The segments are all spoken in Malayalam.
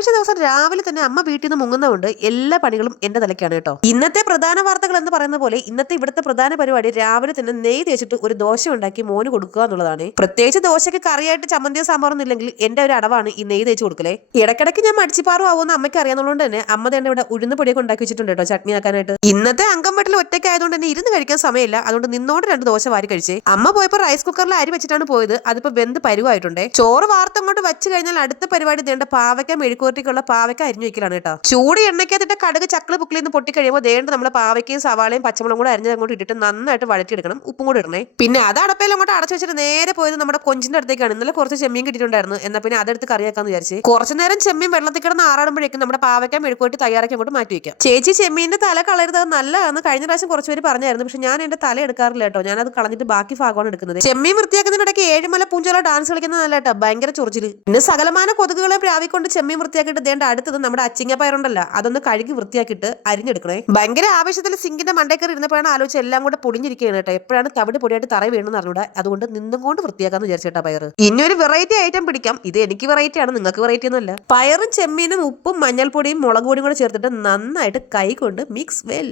ഞായറാഴ്ച ദിവസം രാവിലെ തന്നെ അമ്മ വീട്ടിൽ നിന്ന് മുങ്ങുന്നതുകൊണ്ട് എല്ലാ പണികളും എന്റെ തലയ്ക്കാണ് കേട്ടോ. ഇന്നത്തെ പ്രധാന വാർത്തകൾ എന്ന് പറയുന്ന പോലെ ഇന്നത്തെ ഇവിടുത്തെ പ്രധാന പരിപാടി രാവിലെ തന്നെ നെയ്യ് തേച്ചിട്ട് ഒരു ദോശ ഉണ്ടാക്കി മോന് കൊടുക്കുക എന്നുള്ളതാണ്. പ്രത്യേകിച്ച് ദോശയ്ക്ക് കറിയായിട്ട് ചമ്മന്തിയോ സാമ്പാറൊന്നും ഇല്ലെങ്കിൽ എന്റെ ഒരു അടവാണ് ഈ നെയ്യ് തേച്ച് കൊടുക്കലേ. ഇടയ്ക്കിടയ്ക്ക് ഞാൻ മടിച്ചിപ്പാറും ആവുമെന്ന് അമ്മയ്ക്ക് അറിയാവുന്നതുകൊണ്ട് തന്നെ അമ്മ തന്നെ ഇവിടെ ഉഴുന്ന് പൊടിയൊക്കെ ഉണ്ടാക്കി വെച്ചിട്ടുണ്ട് കേട്ടോ ചട്നി ആക്കാനായിട്ട്. ഇന്നത്തെ അംഗം വീട്ടിൽ ഒറ്റയ്ക്ക് ആയതുകൊണ്ട് തന്നെ ഇരുന്ന് കഴിക്കാൻ സമയമില്ല. അതുകൊണ്ട് നിന്നോട് 2 ദോശ വാരി കഴിച്ചേ. അമ്മ പോയപ്പോൾ റൈസ് കുക്കറിൽ അരി വെച്ചിട്ടാണ് പോയത്. അതിപ്പോ വെന്ത് പരുവായിട്ടുണ്ട്. ചോറ് വാർത്തങ്ങോട്ട് വെച്ച് കഴിഞ്ഞാൽ അടുത്ത പരിപാടി ദേണ്ട പാവയ്ക്ക മെഴുക്കുവരട്ടിക്കുള്ള പാവയ്ക്ക അരിഞ്ഞു വെക്കലാണ് കേട്ടോ. ചൂട് എണ്ണയ്ക്കകത്തിട്ട് കടുക് ചക്കള് പുക്കിൽ നിന്ന് പൊട്ടി കഴിയുമ്പോൾ ദേണ്ട നമ്മളെ പാവയ്ക്കയും സവാളയും പച്ചമുളകും കൂടെ അരിഞ്ഞത് അങ്ങോട്ട് ഇട്ടിട്ട് നന്നായിട്ട് വഴറ്റിയെടുക്കണം. ഉപ്പും കൂടെ ഇടണേ. പിന്നെ അത് അടപ്പയിൽ അങ്ങോട്ട് അടച്ചു വെച്ചിട്ട് നേരെ പോയത് നമ്മുടെ കൊഞ്ചിന്റെ അടുത്തേക്കാണ്. ഇന്നലെ കുറച്ച് ചെമ്മീൻ കിട്ടിയിട്ടുണ്ടായിരുന്നു. എന്നാൽ പിന്നെ അതെടുത്ത് കറിയാക്കാന്ന് വിചാരിച്ച് കുറച്ചു നേരം ചെമ്മീൻ വെള്ളത്തിൽ കിടന്ന് ആറാടുമ്പോഴേക്കും നമ്മുടെ പാവയ്ക്ക മെഴുക്കുവരട്ടി തയ്യാറാക്കി അങ്ങോട്ട് മാറ്റി വെക്കാം. ചേച്ചി ചെമ്മീന്റെ തല കളയരുത്, നല്ലതാണെന്ന് കഴിഞ്ഞ പ്രാവശ്യം കുറച്ച് പേര് പറഞ്ഞായിരുന്നു. പക്ഷെ ഞാൻ എന്റെ തല എടുക്കാറില്ല കേട്ടോ. ഞാൻ അത് കളഞ്ഞിട്ട് ബാക്കി ഭാഗമാണ് എടുക്കുന്നത്. ചെമ്മീൻ വൃത്തിയാക്കുന്നതിനിടയ്ക്ക് ഏഴുമല പൂഞ്ചോല ഡാൻസ് കളിക്കുന്നത് നല്ല കേട്ടോ. ഭയങ്കര ചൊറിച്ചില്. പിന്നെ സകലമാന കൊതുകുകളെ പ്രാവിക്കൊണ്ട് ചെമ്മീൻ വൃത്തിയാക്കിയിട്ട് ദേണ്ട അടുത്തത് നമ്മുടെ അച്ചിങ്ങ പയറുണ്ടല്ലോ, അതൊന്ന് കഴുകി വൃത്തിയാക്കിയിട്ട് അരിഞ്ഞെടുക്കണേ. ഭയങ്കര ആവശ്യത്തിൽ സിങ്കിന്റെ മണ്ടേക്കറി ഇരുന്നപ്പോഴാണ് ആലോചിച്ച് എല്ലാം കൂടെ പൊടിഞ്ഞിരിക്കുകയാണ് കേട്ടോ. എപ്പോഴാണ് തവിട് പൊടിയായിട്ട് തറ വീണെന്ന് അറിഞ്ഞൂടാ. അതുകൊണ്ട് നിന്നും കൊണ്ട് വൃത്തിയാക്കാന്ന് വിചാരിച്ചേട്ടാ പയർ. ഇനി ഒരു വെറൈറ്റി ഐറ്റം പിടിക്കാം. ഇത് എനിക്ക് വെറൈറ്റി ആണ്, നിങ്ങൾക്ക് വെറൈറ്റി ഒന്നുമല്ല. പയറും ചെമ്മീനും ഉപ്പും മഞ്ഞൾപ്പൊടിയും മുളക് പൊടിയും കൂടെ ചേർത്തിട്ട് നന്നായിട്ട് കൈ കൊണ്ട് മിക്സ് വെൽ.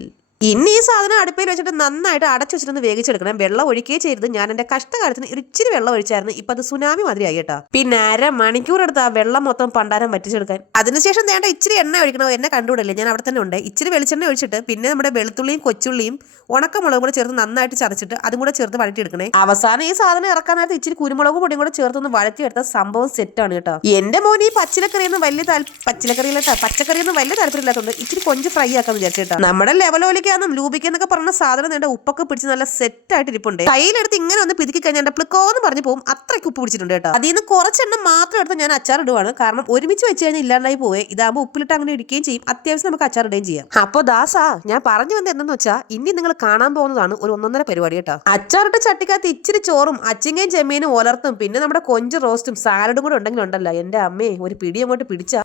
ഇനി ഈ സാധനം അടുപ്പയിൽ വെച്ചിട്ട് നന്നായിട്ട് അടച്ചു വെച്ചിട്ടൊന്ന് വേവിച്ചെടുക്കണം. വെള്ളം ഒഴിക്കുകയും ചെയ്യരുത്. ഞാൻ എന്റെ കഷ്ടകാലത്തിന് ഒരു ഇച്ചിരി വെള്ളം ഒഴിച്ചായിരുന്നു. ഇപ്പൊ അത് സുനാമി മാതിരി ആയി കേട്ടോ. പിന്നെ 1/2 മണിക്കൂർ എടുത്ത് ആ വെള്ളം മൊത്തം പണ്ടാരം വറ്റിച്ചെടുക്കാൻ. അതിനുശേഷം വേണ്ട ഇച്ചിരി എണ്ണ ഒഴിക്കണോ, എന്നെ കണ്ടുകൂടല്ലേ, ഞാൻ അവിടെ തന്നെ ഉണ്ട്. ഇച്ചിരി വെളിച്ചെണ്ണ ഒഴിച്ചിട്ട് പിന്നെ നമ്മുടെ വെളുത്തുള്ളിയും കൊച്ചുള്ളിയും ഉണക്കമുളകും കൂടെ ചേർത്ത് നന്നായിട്ട് ചതച്ചിട്ട് അതും കൂടെ ചേർത്ത് വഴറ്റിയെടുക്കണേ. അവസാനം ഈ സാധനം ഇറക്കാൻ നേരത്തെ ഇച്ചിരി കുരുമുളക് പൊടിയും കൂടെ ചേർത്തൊന്ന് വഴറ്റിയെടുത്ത സംഭവം സെറ്റാണ് കേട്ടോ. എന്റെ മോന് ഈ പച്ചക്കറിയൊന്നും വലിയ താല്പര്യമില്ലാത്തതുകൊണ്ട് ഇച്ചിരി കൊഞ്ച് ഫ്രൈ ആക്കാന്ന് വിചാരിച്ചേട്ടാ. നമ്മുടെ ലെവലോലിക്കാന്നും ലൂബിക്കെന്നൊക്കെ പറഞ്ഞ സാധനം നേണ്ട ഉപ്പൊക്കെ പിടിച്ച് നല്ല സെറ്റായിട്ട് ഇരിപ്പുണ്ട്. കയ്യിലെടുത്ത് ഇങ്ങനെ ഒന്ന് പിതുക്കി കഴിഞ്ഞാൽ പ്ലിക്കോന്ന് പറഞ്ഞു പോകും. അത്രയ്ക്ക് ഉപ്പ് പിടിച്ചിട്ടുണ്ട് കേട്ടോ. അതിൽ നിന്ന് കുറച്ചെണ്ണം മാത്രം എടുത്ത് ഞാൻ അച്ചാർ ഇടുവാണ്. കാരണം ഒരുമിച്ച് വെച്ച് കഴിഞ്ഞാൽ ഇല്ലാണ്ടായി പോവേ. ഇതാകുമ്പോൾ ഉപ്പിലിട്ട് അങ്ങനെ ഇടിക്കുകയും ചെയ്യും. അത്യാവശ്യം നമുക്ക് അച്ചാർ ഇടുകയും ചെയ്യാം. അപ്പോൾ ദാസാ ഞാൻ പറഞ്ഞു വന്നത് എന്തെന്ന് വെച്ചാൽ ഇനി നിങ്ങൾ കാണാൻ പോകുന്നതാണ് ഒരു 1.5 പരിപാടി കേട്ടോ. അച്ചാറിട്ട് ചട്ടിക്കകത്ത് ഇച്ചിരി ചോറും അച്ചിങ്ങയും ചെമ്മീനും ഒലർത്തും പിന്നെ നമ്മുടെ കൊഞ്ച് റോസ്റ്റും സാലഡും കൂടെ ഉണ്ടെങ്കിൽ ഉണ്ടല്ലോ എന്റെ അമ്മേ, ഒരു പിടി അങ്ങോട്ട് പിടിച്ച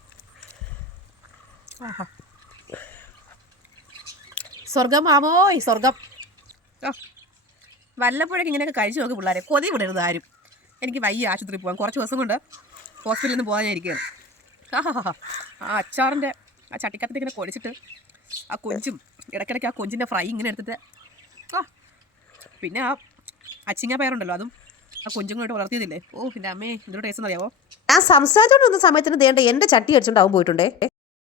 സ്വർഗം ആമോയ് സ്വർഗം. വല്ലപ്പോഴൊക്കെ ഇങ്ങനെയൊക്കെ കഴിച്ചു നോക്കും പിള്ളേരെ. കൊതി വിടരുത് ആരും. എനിക്ക് വയ്യ ആശുപത്രിയിൽ പോകാൻ. കുറച്ച് ദിവസം കൊണ്ട് ഹോസ്പിറ്റലിൽ നിന്ന് പോകാൻ ഇരിക്കുകയാണ്. ആ അച്ചാറിൻ്റെ ആ ചട്ടിക്കകത്ത് ഇങ്ങനെ കുഴച്ചിട്ട് ആ കൊഞ്ചും ഇടയ്ക്കിടയ്ക്ക് ആ കൊഞ്ചിൻ്റെ ഫ്രൈ ഇങ്ങനെ എടുത്തിട്ട് പിന്നെ ആ അച്ചിങ്ങ പയറുണ്ടല്ലോ അതും ആ കൊഞ്ചും കൂടെ വളർത്തിയതില്ലേ. ഓ എൻ്റെ അമ്മേ എന്തൊരു ടേസ്റ്റ് എന്നറിയാവോ. ഞാൻ സംസാരിച്ചോണ്ട് വന്ന സമയത്തിന് ദേണ്ട എന്റെ ചട്ടി അടിച്ചോണ്ടാവും പോയിട്ടുണ്ടേ.